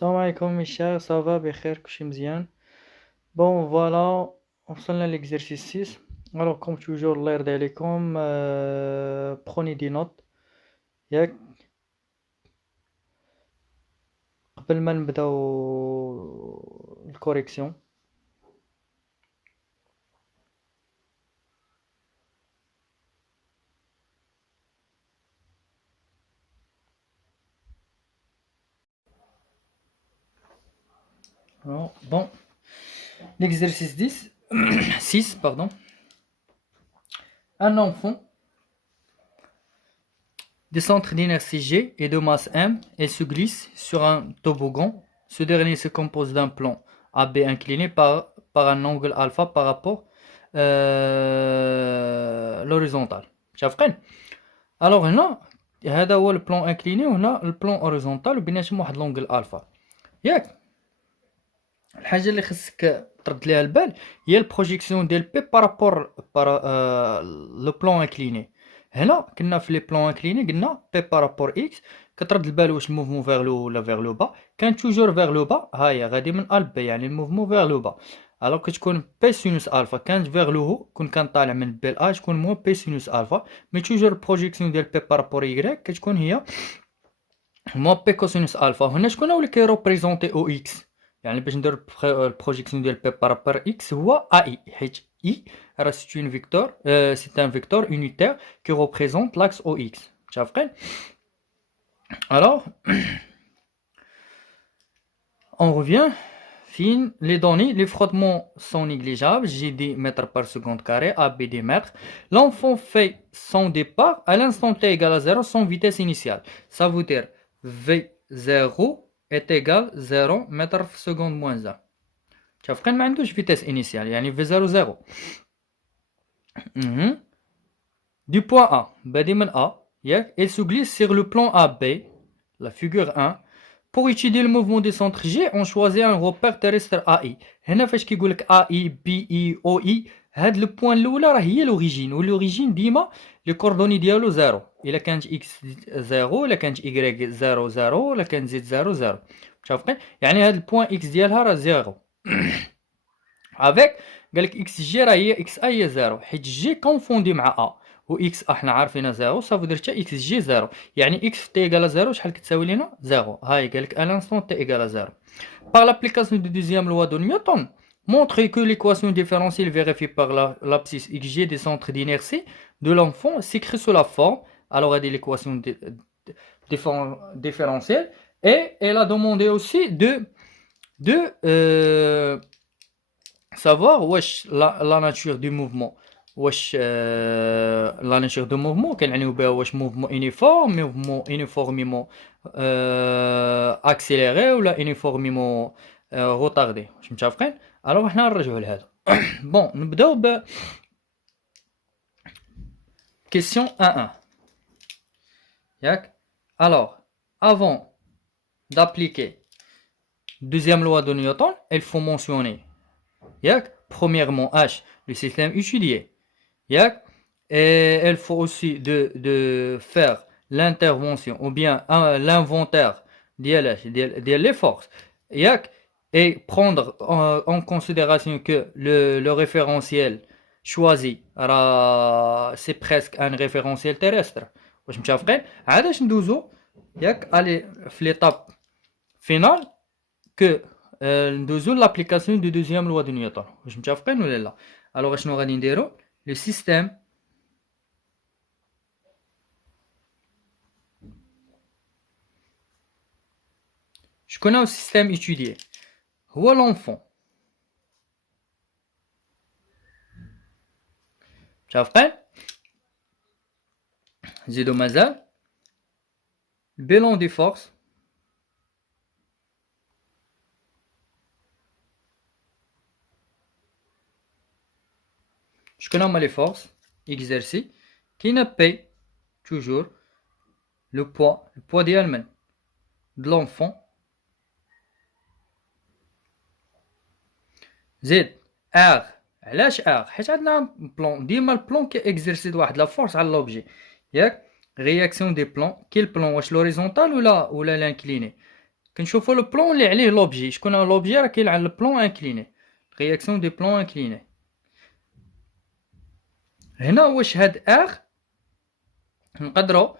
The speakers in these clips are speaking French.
Salam alaikum mes chers, ça va, بخير, كلشي مزيان. Bon, voilà, وصلنا l'exercice 6. Alors, comme toujours, الله يرضي عليكم, prenez des notes. ياك قبل ما نبداو الكوريكسيون. Alors, bon, l'exercice 10, 6, pardon. Un enfant des centres d'inertie G et de masse M et se glisse sur un toboggan. Ce dernier se compose d'un plan AB incliné par un angle alpha par rapport l'horizontal. شافقين؟ alors هنا هذا هو البلان انكليني وهنا البلان اوريزونتال وبيناتهم واحد لونغل الفا. ياك الحاجه اللي خصك ترد ليها البال هي البروجيكسيون ديال بي بارابور لو بلان انكليني. هنا كنا في لي بلان انكليني قلنا بي بارابور اكس كترد البال واش الموفمون فيغ لو ولا فيغ لو با. كان توجور فيغ لو با، ها هي غادي من ا ل بي يعني الموفمون فيغ لو با. الوغ كتكون بي سينوس الفا كانت فيغ لو هو كان طالع من بي ل ا تكون موان بي سينوس الفا. مي توجور البروجيكسيون ديال بي بارابور يغريك كتكون هي موان بي كوسينوس الفا. هنا شكون هو اللي كيروبريزونتي او اكس؟ يعني باش ندير البروجيكسيون ديال بي بارابور اكس هو ا اي، حيت اي راه سي ان فيكتور، سي ان فيكتور يونيتير كي ريبريزونت لاكس او اكس. متفقين؟ alors on revient. Fin, les données, les frottements sont négligeables. J'ai des mètres par seconde carré, AB des mètres. L'enfant fait son départ à l'instant t égale à 0 sans vitesse initiale. Ça veut dire V0 est égal à 0 mètres par seconde moins 1. Tu as ما عندوش vitesse initiale, يعني V0 0. Du point A, بادي من A, il se glisse sur le plan AB, la figure 1. Pour étudier le mouvement des centres G, on choisit un repère terrestre AI. هنا فاش كيقول لك AI, BE, OI, هاد لو بوين الاولى راه هي لوريجين، ولوريجين ديما لي كوردوني ديالو زيرو. الا كانت اكس زيرو، الا كانت ايكغيك زيرو زيرو، الا كانت زد زيرو زيرو. متفقين؟ يعني هاد البوين اكس ديالها راه زيرو. افيك قال لك اكس جي راه هي اكس اي هي زيرو، حيت جي كونفوندي مع ا و اكس احنا عارفينها زيرو، صافي درت حتى اكس جي زيرو. يعني اكس في تي ايكال زيرو شحال كتساوي لينا؟ زيرو. هاي قال لك الانستون تي ايكال زيرو. Par l'application du deuxième loi de Newton, montre que l'équation différentielle vérifiée par l'abscisse xg des centres d'inertie de l'enfant s'écrit sous la forme. Alors elle dit l'équation différentielle, et elle a demandé aussi de savoir wesh la nature du mouvement. wesh la nature du mouvement كنعنيو بها واش mouvement uniforme, mouvement uniformément accéléré ولا uniformément retardé. واش متفقين؟ الوغ حنا نرجعوا لهذا. بون نبداو ب question 1-1. ياك alors avant d'appliquer deuxième loi de Newton, il faut mentionner ياك premièrement H, le système étudié. ياك et il faut aussi de faire l'intervention ou bien l'inventaire ديال les forces. ياك et prendre en considération que le référentiel choisi c'est presque un référentiel terrestre. واش متفقين؟ عاد اش ندوزو ياك علي في l'étape finale que ندوزو l'application du deuxième loi de Newton. واش متفقين ولا لا؟ alors شنو غادي نديرو؟ le système شكون هو السيستم étudié؟ هو l'enfant. متفقين؟ زيدو مازال bilan des forces شكون هما les forces exercées كاينه P toujours le poids ديال من de l'enfant زيد R. علاش R؟ حيت عندنا بلون ديما البلون كيكزرسي واحد لا فورس على لوبجي. ياك رياكسيون دي بلون كي البلون واش لوريزونتال ولا لانكليني. كنشوفوا لو بلون اللي عليه لوبجي. شكون لوبجي؟ راه كاين على البلون انكليني، رياكسيون دي بلون انكليني. هنا واش هاد ار نقدروا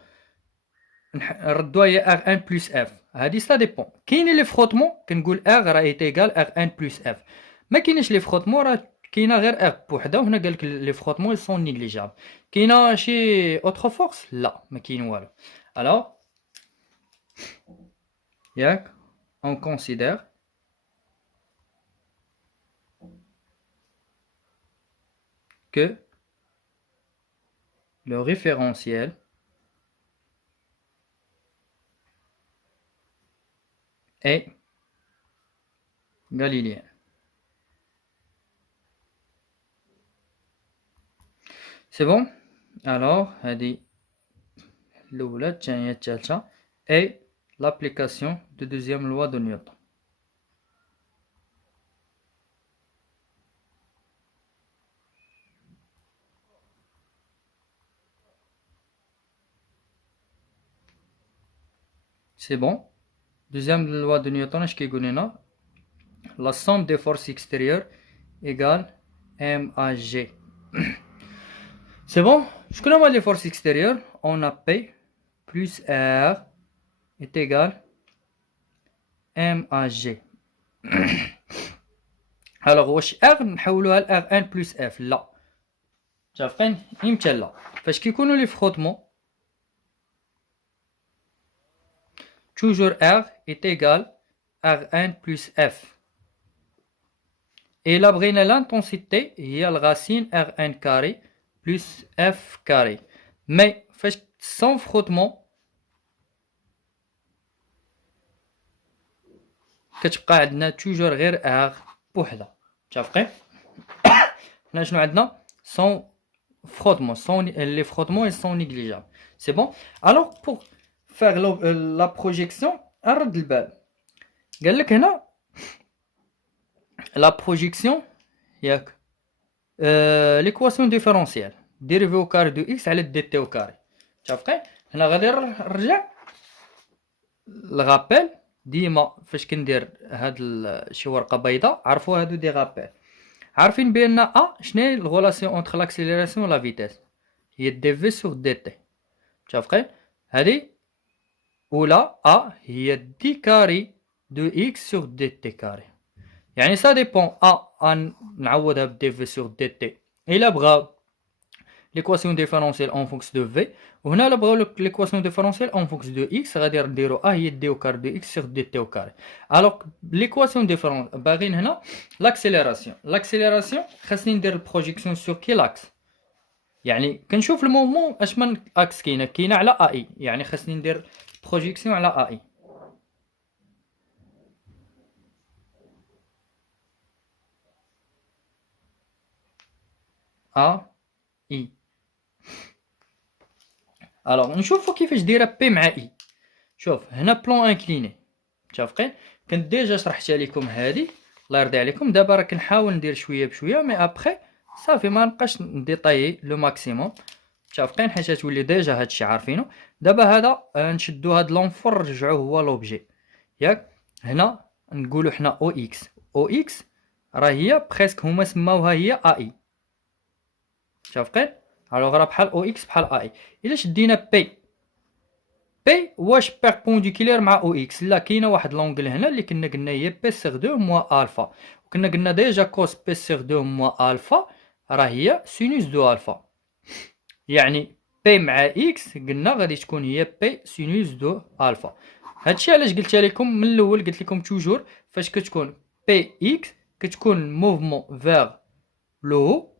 نردوها هي ار ان بلس اف. هادي سا ديبون. كاينين لي فروتمون كنقول ار راه ايتيغال ار ان بلس اف. ما كاينش لي فروتمون، راه كاينه غير ار بوحده. وهنا قالك لي فروتمون سون نيغليجابل. كاينه شي اوتر فورس؟ لا ما كاين والو. الوغ ياك on considère que le référentiel est galiléen. C'est bon? Alors, هذه الأولى. الثانية الثالثة et l'application de deuxième loi de Newton. C'est bon? Deuxième loi de Newton, اش كيقول لنا؟ La somme des forces extérieures égale MAG. C'est bon? شكون هما les forces extérieures? On a P plus R est égal MAG. alors واش R نحولوها ل R1 plus F؟ لا، متفقين؟ يمكن لا. فاش كيكونوا لي فروتمون toujours R est égal R1 plus F. et là بغينا l'intensité هي الغاسين R1 carré plus F carré. mais فاش sans frottement كتبقى عندنا توجور غير ار بوحده. متفقين؟ هنا شنو عندنا؟ سون فروتمون. سون لي فروتمون سون نيغليجابل. سي بون. الوغ بور فيغ لا بروجيكسيون نرد البال. قال لك هنا لا بروجيكسيون ياك ليكواسيون ديفيرونسيال ديريفي او كاري دو اكس على دي تي او كاري. متفقين؟ هنا غادي نرجع الغابيل. ديما فاش كندير هاد شي ورقه بيضاء عرفوا هادو دي غابيل. عارفين بان ا شنو هي الغولاسيون اونتر لاكسيليراسيون و لا فيتيس؟ هي دي في سور دي تي. متفقين؟ هادي اولا ا هي دي كاري دو اكس سور دي تي كاري. يعني سا ديبون ا نعوضها بدي في سور دي تي الا بغا l'équation différentielle en fonction de v. وهنا الا بغاو l'équation différentielle en fonction de x غادي نديرو ا هي دي او كار دو x sur دي تي او كار. الوغ l'équation différentielle باغيين هنا l'accélération خاصني ندير البروجيكسيون سور كي لاكس. يعني كنشوف الموفمون اش من اكس كاينه على ا اي. يعني خاصني ندير بروجيكسيون على ا اي. ا اي. الوغ نشوفو كيفاش دايره بي مع اي. شوف هنا بلون انكليني. متفقين؟ كنت ديجا شرحتها لكم هذه الله يرضي عليكم. دابا راه كنحاول ندير شويه بشويه مي ابخي صافي ما نبقاش نديطايي لو ماكسيموم. متفقين؟ حيت تولي ديجا هادشي عارفينو. دابا هذا نشدو هاد لونفور نرجعوه هو لوبجي ياك. هنا نقولوا حنا او اكس. او اكس راه هي بريسك هما سماوها هي ا اي. متفقين؟ الوغ راه بحال او اكس بحال ا اي. الا شدينا بي واش بيربونديكولير مع او اكس؟ لا، كاينه واحد لونغل هنا اللي كنا قلنا هي بي سيغ 2 موا الفا. وكنا قلنا ديجا كوس بي سيغ 2 موا الفا راه هي سينوس دو الفا. يعني بي مع اكس قلنا غادي تكون هي بي سينوس دو الفا. هادشي علاش قلتها لكم من الاول. قلت لكم توجور فاش كتكون بي اكس كتكون موفمون فيغ لو.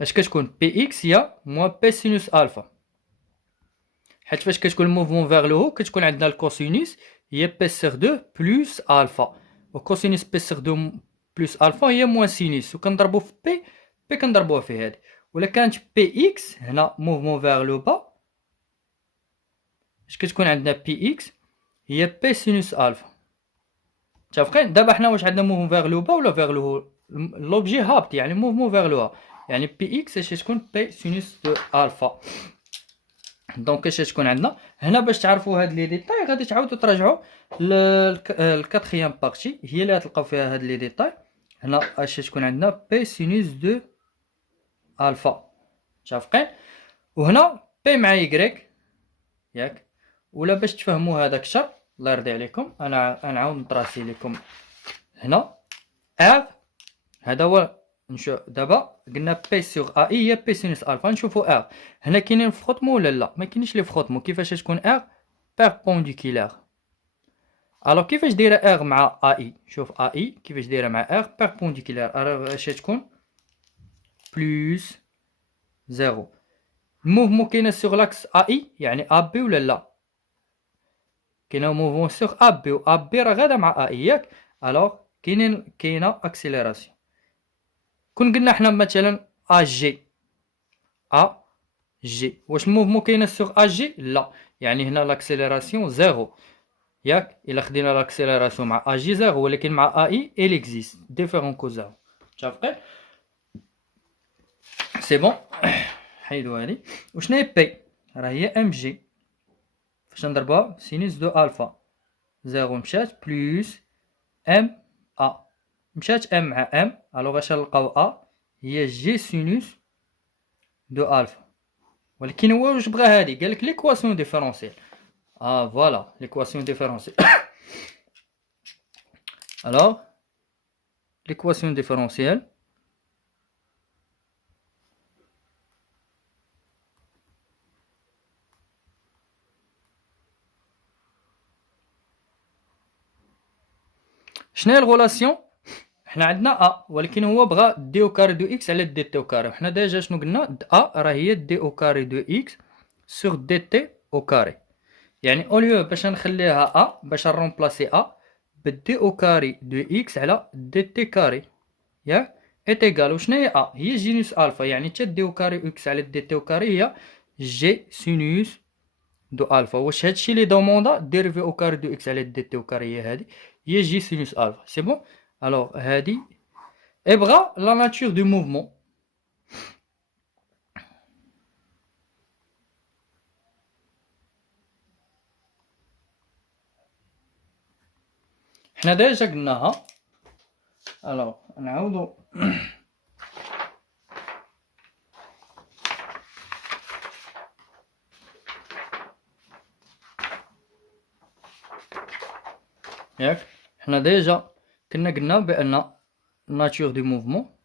اش كتكون بي اكس هي موا بي سينوس الفا. حيت فاش كتكون موفمون فيغ لو هو كتكون عندنا الكوسينوس هي بي سيغ 2 بلس الفا. وكوسينوس بي سيغ 2 بلس الفا هي موان سينوس. وكنضربو في بي كنضربوها في هادي. ولا كانت بي اكس هنا موفمون فيغ لو با اش كتكون عندنا بي اكس هي بي سينوس الفا. متفقين؟ دابا حنا واش عندنا موفمون فيغ لو با ولا فيغ لو لوبجي هابط يعني موفمون فيغ لو. يعني بي اكس اش تكون بي سينوس دو الفا. دونك اش تكون عندنا هنا باش تعرفوا هاد لي ديتاي غادي تعاودوا تراجعوا الكاتريام بارتي هي اللي غتلقاو فيها هاد لي ديتاي. هنا اش تكون عندنا بي سينوس دو الفا متفقين، وهنا بي مع يكريك ياك. ولا باش تفهموا هذا اكثر الله يرضي عليكم انا نعاود نطراسي لكم هنا ار. هذا هو نشوف دابا قلنا بي سور ا اي هي بي سينوس الفا. نشوفوا ار هنا كاينين فخوتمو ولا لا؟ ما كاينينش لي فخوتمو. كيفاش تكون ار بيربونديكولار؟ الوغ كيفاش دايره ار مع ا اي؟ شوف ا اي كيفاش دايره مع ار بيربونديكولار. اش تكون بلس زيرو. الموفمون كاينه سور لاكس ا اي يعني ا بي ولا لا؟ كاينه موفمون سور ا بي، و ا بي راه غادا مع ا اي ياك. الوغ كاينه اكسيليراسيون. كون قلنا حنا مثلا ا جي واش الموفمون كاينه سور ا جي؟ لا، يعني هنا لاكسيليراسيون زيرو ياك. الا خدينا لاكسيليراسيون مع ا جي زيرو، ولكن مع ا اي il existe ديفيرون كو زيرو. متفقين؟ سي بون. حيدو هادي. وشنا هي بي؟ راه هي ام جي. فاش نضربوها سينوس دو الفا زيرو مشات بلس ام ا مشات ام مع ام. الوغ اش نلقاو ا هي جي سينوس دو الفا. ولكن هو واش بغا هادي؟ قالك ليكواسيون ديفيرونسيال. فوالا ليكواسيون ديفيرونسيال. الوغ ليكواسيون ديفيرونسيال شنو هي الغولاسيون؟ حنا عندنا ا ولكن هو بغا دي او كاري دو اكس على دي تي او كاري. حنا ديجا شنو قلنا؟ ا راه هي دي او كاري دو اكس سور دي تي او كاري. يعني اوليو باش نخليها ا باش نرومبلاسي ا بالدي او كاري دو اكس على دي تي كاري ياك ايت ايغال. وشنو هي ا؟ هي جينوس الفا، يعني حتى دي او كاري اكس على دي تي او كاري هي جي سينوس دو الفا. واش هادشي لي دوموندا ديريفي او كاري دو اكس على دي تي او كاري هي هادي هي جي سينوس الفا. سي بون. الوغ هادي ابغى لا ناتور دو موفمون. حنا ديجا قلناها. الوغ نعاودو ياك. حنا ديجا كنا قلنا بان ناتور دو موفمون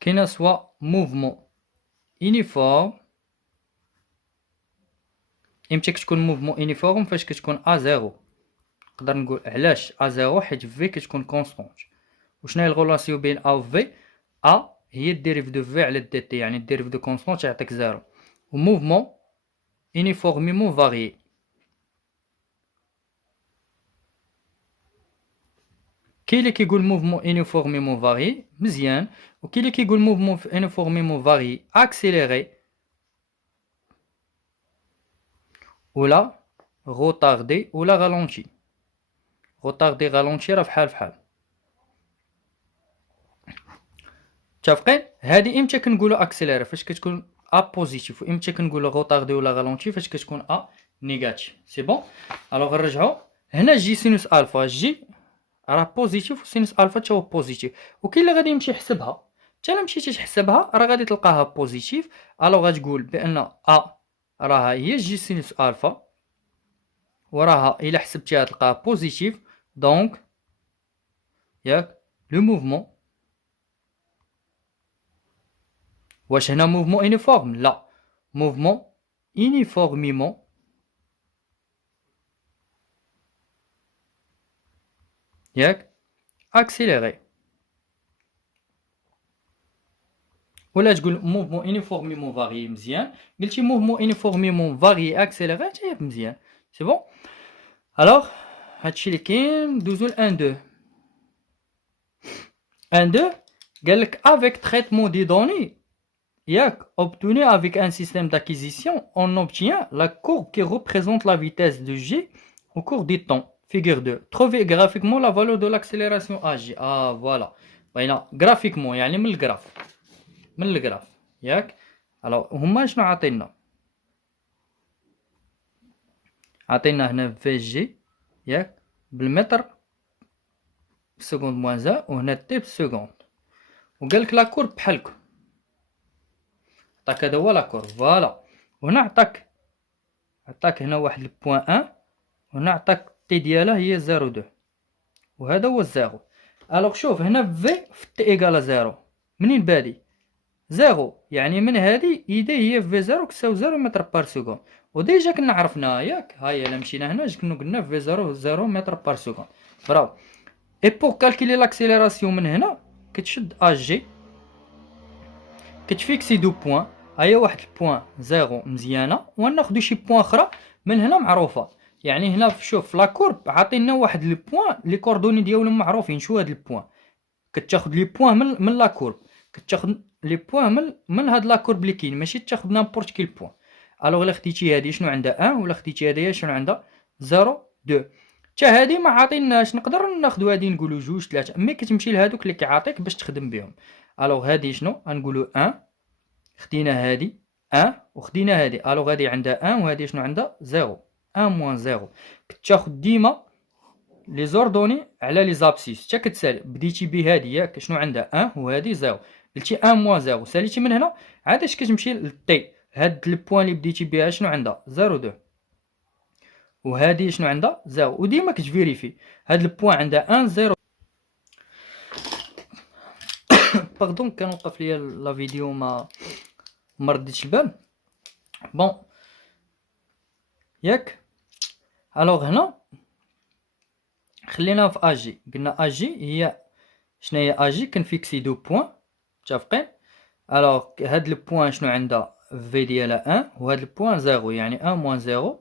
كاينه سوا موفمون يونيفورم. امتى كتكون موفمون يونيفورم؟ فاش كتكون ا زيرو. نقدر نقول علاش ا زيرو؟ حيت في كتكون كونستونت. وشنو هي الغولاسيون بين ا و في؟ ا هي الديريف دو في على دي تي، يعني الديريف دو كونستونت يعطيك زيرو. و موفمون يونيفورميمون فاريي. كاين اللي كيقول موفمون يونيفورميمون فاريي مزيان، وكاين اللي كيقول موفمون يونيفورميمون فاريي اكسيليري ولا روطاردي ولا غالونتي. روطاردي غالونتي راه فحال فحال. متفقين؟ هادي امتى كنقولوا اكسيليري؟ فاش كتكون ا بوزيتيف. وامتى كنقولوا روطاردي ولا غالونتي؟ فاش كتكون ا نيجاتيف. سي بون. الوغ نرجعوا هنا جي سينوس الفا جي راه بوزيتيف، وسينوس الفا حتى هو بوزيتيف. وكاين اللي غادي يمشي يحسبها. حتى الا مشيتي تحسبها راه غادي تلقاها بوزيتيف. الوغ غتقول بان ا راها هي جي سينوس الفا، وراها الا حسبتيها تلقاها بوزيتيف. دونك ياك لو موفمون واش هنا موفمون يونيفورم؟ لا، موفمون يونيفورميمون ياك اكسيليري. ولا تقول موفمون يونيفورميمون فاريي مزيان. قلتي موفمون يونيفورميمون فاريي اكسيليري حتى مزيان. سي بون. الوغ هادشي اللي كاين. ندوزو ل 1 2 1 2 قالك avec traitement des données ياك obtenu avec un système d'acquisition on obtient la courbe qui représente la vitesse de g au cours du temps. figure 2 trouver graphiquement la valeur de l'accélération AG. voilà بغينا graphiquement يعني من الجراف ياك. الوغ هما شنو عطينا هنا في جي ياك بالمتر سكوند موان زا، وهنا تي بالسكوند، وقالك لا كورب بحالكم، عطاك هذا هو لا كورب فوالا. وهنا عطاك هنا واحد البوان ان، وهنا عطاك تي ديالها هي 0.2 وهذا هو الزيرو. الوغ شوف هنا في تي ايكالا زيرو منين بادي؟ زيرو، يعني من هذه ايدي هي في زيرو كتساوي 0 متر بار سكوند، وديجا كنا عرفناها ياك. هيا الا مشينا هنا كنا قلنا في زيرو متر بار سكوند. برافو. اي بور كالكولي لاكسيليراسيون من هنا كتشد اجي كتفيكسي دو بوين. هيا واحد البوين زيرو مزيانه، وناخدو شي بوين اخرى من هنا معروفه. يعني هنا شوف لا كورب عاطينا واحد لي بوين لي كوردوني ديالهم معروفين. شو هاد البوين؟ كتاخد لي بوين من لا كورب، كتاخد لي بوين من هاد لا كورب اللي كاين، ماشي تاخد نامبورت كيل بوين. الوغ الا خديتي هادي شنو عندها 1 ولا خديتي هادي شنو عندها 0 2. حتى هادي ما عاطيناش، نقدر ناخدو هادي نقولو 2 3، مي كتمشي لهادوك اللي كيعطيك باش تخدم بهم. الوغ هادي شنو غنقولو 1، خدينا هادي 1 وخدينا هادي. الوغ هادي عندها 1 وهادي شنو عندها 0. 1 موان 0 كتاخد ديما لي زوردوني على لي زابسيس حتى كتسالي. بديتي بهادي ياك شنو عندها 1 وهادي 0، قلتي 1 موان 0 ساليتي من هنا عاد اش كتمشي للتي. هاد البوان اللي بديتي بها شنو عندها 0.2 وهادي شنو عندها 0، وديما كتفيريفي هاد البوان عندها 1 0. باردون كان وقف ليا لا فيديو ما رديتش البال. بون ياك. الوغ هنا خلينا في اجي، قلنا اجي هي شنو هي اجي؟ كنفيكسي دو بوين متفقين. الوغ هاد البوين شنو عندها في ديالها 1 وهاد البوين 0، يعني 1 موان 0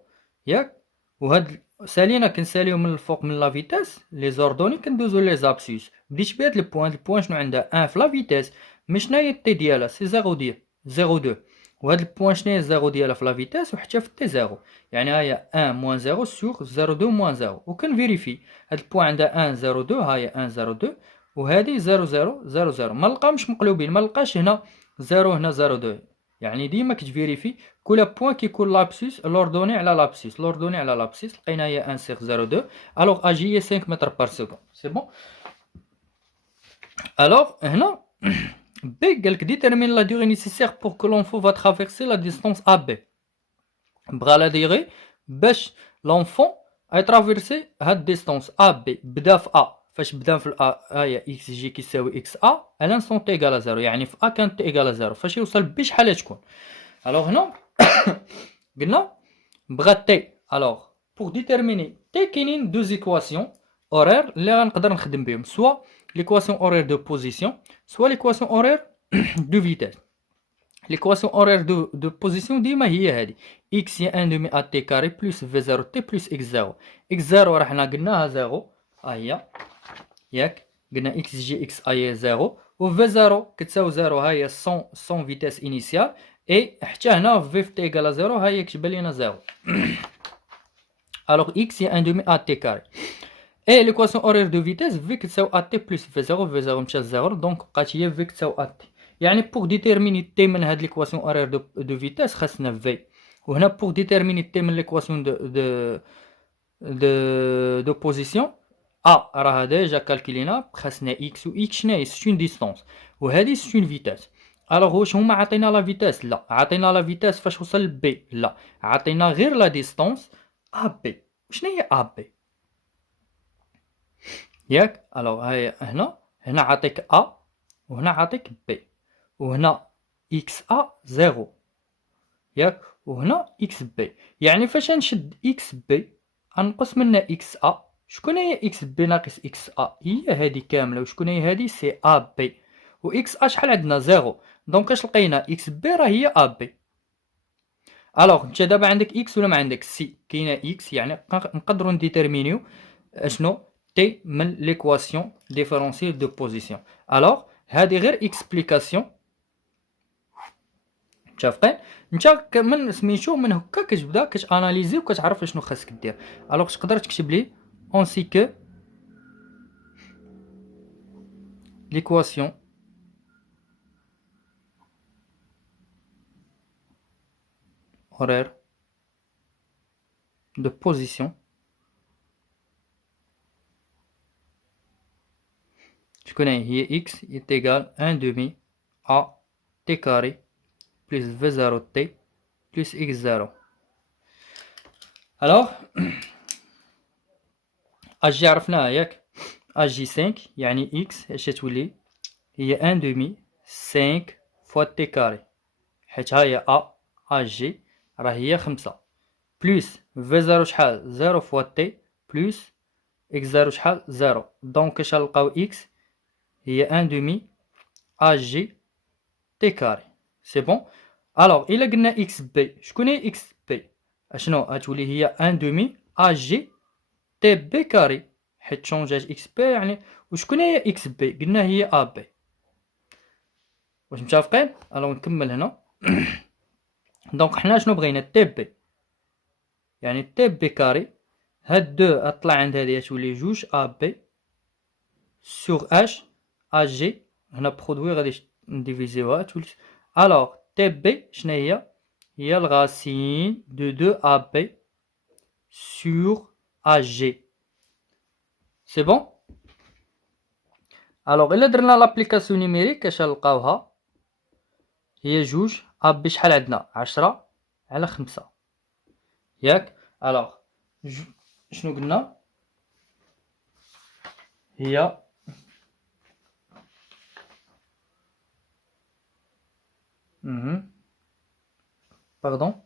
ياك. وهاد سالينا كنساليو من الفوق من لا فيتاس لي زوردوني كندوزو لي زابسيس. بديت بهاد البوين شنو عندها 1 في لا فيتاس، مي شنو هي التي ديالها سي 0.2. وهاد البوين شنو هي 0 ديالها في لا فيتاس وحتى في التي 0، يعني هاهي 1 موان 0 سور 0.2 موان 0. وكنفيريفي هاد البوين عندها 1 0.2، هاهي 1 0.2 وهادي 0.0.0.0. ما لقاهمش مقلوبين، ما لقاش هنا 0 هنا 0.2. يعني ديما كتفيريفي كل بوين كيكون لابسيس لوردوني على لابسيس لقينا هي 1 سيغ 0.2. الوغ اجي هي 5 متر بار سكوند. سي بون. الوغ هنا B قالك détermine la durée nécessaire pour que l'enfant va traverser la distance AB. بغا لا ديغي باش لونفون اي ترافيرسي هاد ديستونس AB. بدا في A، فاش بدا في A هي اكس جي كيساوي اكس A à l'instant t égale à 0، يعني في A كانت t égale à 0. فاش يوصل B شحال تكون؟ الوغ هنا قلنا بغا t. الوغ pour déterminer t كاينين دوز ايكواسيون اورير اللي غنقدر نخدم بهم، سوا l'équation horaire de position soit l'équation horaire de vitesse. L'équation horaire de position ديما هي هذه x هي 1 demi à t carré plus v0 t plus x0. x0 راه حنا قلناها 0 ها هي ياك، قلنا x جي x هي 0 و v0 كتساوي 0 ها هي son vitesse initiale. et حتى هنا v في t égale 0 ها هي كتبان لينا 0. alors x هي 1 demi à t carré. Et l'équation horaire de vitesse v كتساوي at plus v0 مشى 0 دونك بقات هي v كتساوي at. يعني pour déterminer t من هاد l'équation horaire de vitesse خاصنا v، وهنا pour déterminer t من l'équation de position a راه ديجا كالكولينا خاصنا x، و x شناهي سي اون ديستونس وهادي سي اون فيتاس. الوغ واش هما عطينا لا فيتاس؟ لا، عطينا لا فيتاس فاش وصل ب؟ لا، عطينا غير لا ديستونس ا بي. شنو هي ا بي ياك؟ الوغ هاي هنا عطيك ا وهنا عطيك بي، وهنا اكس ا 0 ياك، وهنا اكس بي. يعني فاش نشد اكس بي غنقص منها اكس ا. شكون هي اكس بي ناقص اكس ا؟ هي هادي كامله. وشكون هي هادي؟ سي ا بي. و اكس ا شحال عندنا 0، دونك اش لقينا؟ اكس بي راه هي ا بي. الوغ انت دابا عندك اكس ولا ما عندك؟ سي كاينه اكس، يعني نقدروا نديترمينيو اشنو تي من ليكواسيون ديفيرونسييل دو بوزيسيون. الوغ هادي غير اكسبليكاسيون متفقين. انت من سميتو من هكا كتبدا كتاناليزي وكتعرف شنو خاصك دير. الوغ تقدر تكتب لي ainsi que l'équation horaire de position. Tu connais, x est égal à 1 demi à t carré plus v0 t plus x0. Alors, اجي عرفناها ياك، اجي 5 يعني x اش تولي هي 1 demi 5 fois t carré، حيت ها هي اجي راه هي 5 بلس v0 شحال 0 fois t بلس x0 شحال 0. دونك اش غنلقاو x هي 1 demi ag t carré. سي بون. الوغ الا قلنا x b، شكون هي x b؟ اشنو غتولي هي 1 demi ag تي بي كاري، حيت شونجات اكس بي يعني. وشكون هي اكس بي؟ قلنا هي ا بي. واش متفقين؟ الو نكمل هنا. دونك حنا شنو بغينا؟ تي بي يعني تي بي كاري، هاد دو اطلع عند هادي تولي جوج ا بي سور اش ا جي، هنا برودوي غادي نديفيزيوها تولي. الوغ تي بي شنو هي؟ هي الغاسين دو دو ا بي سور ا جي. سي بون. الوغ الا درنا لابليكاسيون نيميريك اش غنلقاوها؟ هي جوج ا بي شحال عندنا؟ 10 على 5 ياك. الوغ شنو قلنا؟ هي باردون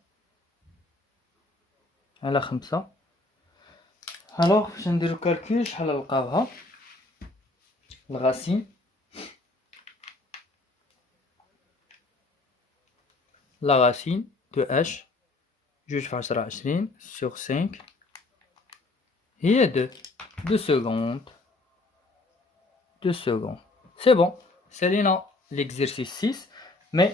على 5. الوغ باش نديرو كالكول شحال نلقاوها؟ الغاسين لا racine de h جوج في 10 20 sur 5 هي 2 secondes. 2 secondes. C'est bon. سالينا l'exercice 6. Mais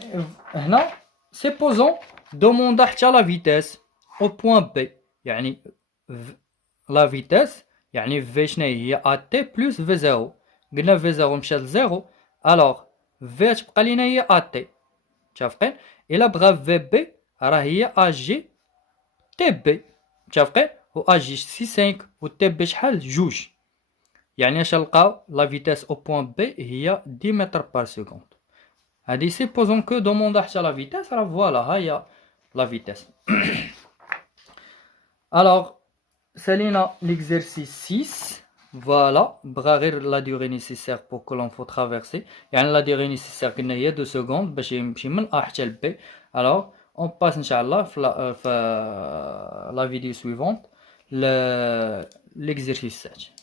هنا supposons demande حتى la vitesse au point B. يعني la vitesse يعني v شنو هي؟ at plus v0. قلنا v0 مشات ل 0. alors v تبقى لينا هي at. متفقين؟ إلا بغا في بي راه هي اجي تي بي. متفقين؟ و اجي سي 5 و تي بي شحال؟ جوج. يعني اش نلقاو؟ لا فيتاس او بوان بي هي 10 متر بار سكوند. هادي سيبوزون كو دوموندا حتى لا فيتاس، راه فوالا ها هي لا فيتاس. الوغ سالينا ليكزيرسيس 6. فوالا بغا غير لا ديوري نيسيسير بور كو لون فو ترافيرسي، يعني لا ديوري نيسيسير قلنا هي 2 سكوند باش يمشي من ا حتى ل بي. الوغ اون باس ان شاء الله في لا فيديو سويفونت ليكزيرسيس 7.